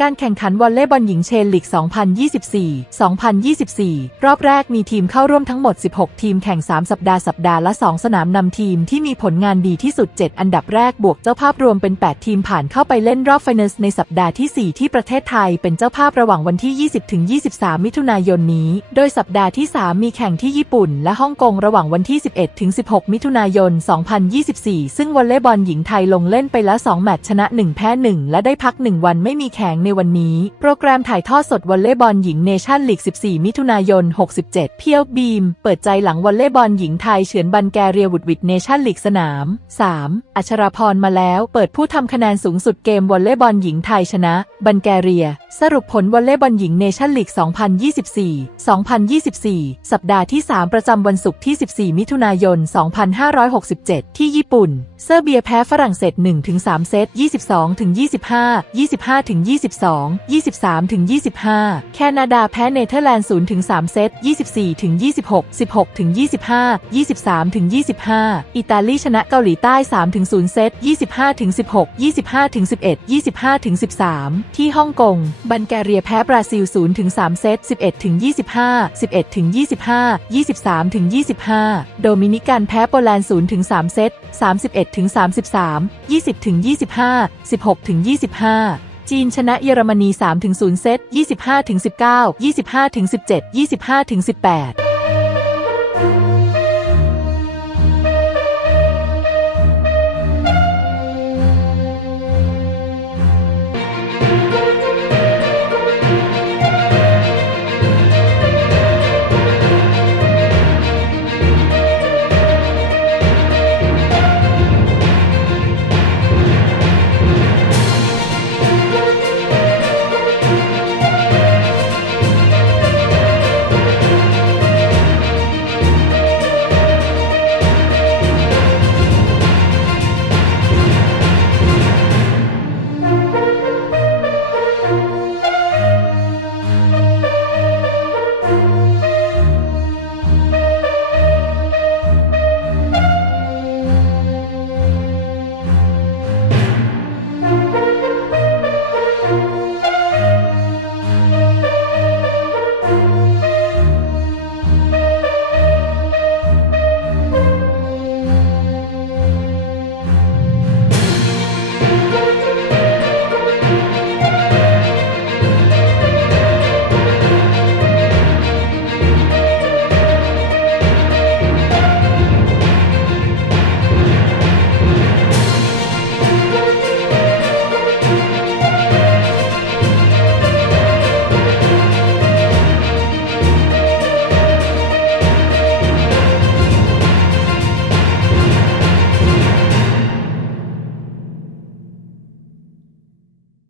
การแข่งขันวอลเลย์บอลหญิงเชนลีก 2024 2024 รอบแรกมีทีมเข้าร่วมทั้งหมด 16 ทีมแข่ง 3 สัปดาห์สัปดาห์ละ 2 สนามนำทีมที่มีผลงานดีที่สุด 7 อันดับแรกบวกเจ้าภาพรวมเป็น 8 ทีมผ่านเข้าไปเล่นรอบไฟนอลในสัปดาห์ที่ 4 ที่ประเทศไทยเป็นเจ้าภาพระหว่างวันที่ 20-23 มิถุนายนนี้ โดยสัปดาห์ที่ 3 มีแข่งที่ญี่ปุ่น และฮ่องกงระหว่างวันที่ 11-16 มิถุนายน 2024 ซึ่งวอลเลย์บอลหญิงไทยลงเล่นไปแล้ว 2 แมตช์ชนะ 1 แพ้ 1 และได้พัก 1 วันไม่มีแข่งในวันนี้ โปรแกรมถ่ายทอดสดวอลเลย์บอลหญิงเนชั่นลีก 14 มิถุนายน 67 เพียวบีม เปิดใจหลังวอลเลย์บอลหญิงไทยเฉือนบันแกเรียวุดวิดเนชั่นลีกสนาม 3. อัชราพรมาแล้ว เปิดผู้ทำคะแนนสูงสุดเกมวอลเลย์บอลหญิงไทยชนะ บันแกเรีย สรุปผลวอลเลย์บอลหญิงเนชั่นลีก 2024 2024 สัปดาห์ที่ 3 ประจำวันศุกร์ที่ 14 มิถุนายน 2567 ที่ญี่ปุ่น เซอร์เบียแพ้ฝรั่งเศส1-3 เซต 22-25 25-2 25-22 23-25 แคนาดาแพ้เนเธอร์แลนด์0-3เซต 24-26 16-25 23-25 อิตาลีชนะเกาหลีใต้3-0เซต 25-16 25-11 25-13 ที่ฮ่องกง บันแกเรียแพ้บราซิล0-3เซต 11-25 11-25 23-25 โดมินิกันแพ้โปแลนด์0-3เซต 31-33 20-25 16-25 จีนชนะเยอรมนี 3-0 เซต 25-19 25-17 25-18